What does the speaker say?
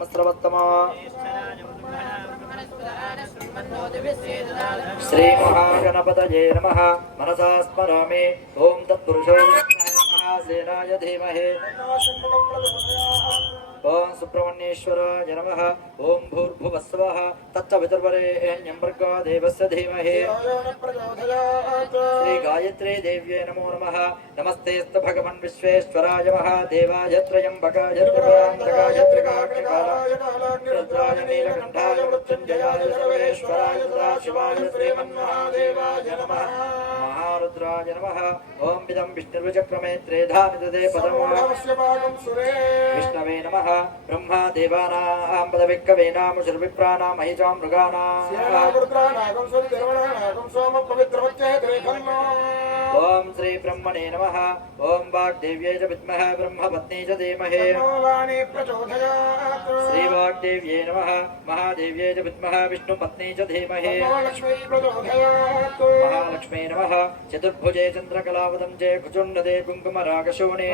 संवत्सरवत्तमा श्री महागणपतये नमः मनसा स्मरामि ओम तत्पुरुषाय महासेनाय धीमहि ओम सुब्रह्मण्येश्वराय नमः ओम भूर्भुवस्वः तत्सवितुर्वरेण्यं भर्गो देवस्य धीमहि श्री गायत्री देव्यै नमो नमः नमस्तेस्तु भगवन् विश्वेश्वराय महादेवाय त्र्यम्बकाय त्रिपुरान्तकाय त्रिकाग्निकालाय रुद्राय नीलकण्ठाय मृत्युञ्जयाय सर्वेश्वराय सदाशिवाय श्रीमन्महादेवाय नमः महारुद्राय नमः ओम विदं विष्णुर्विचक्रमे त्रेधा निदते पदम् विष्णवे नमः ब्रह्मा देवानां पदविक्कवेनां शुर्विप्राणां महिषां मृगाणां ओम श्री ब्रह्मणे नमः ओम वाग्देव्यै च विद्महे ब्रह्मपत्नी च धीमहि श्री वाग्देव्यै नमः महादेव्यै च विद्महे विष्णुपत्नी च धीमहि महालक्ष्मी नमः चतुर्भुजे चन्द्रकलावदं च कुचुण्डदे कुङ्कुमरागशोणे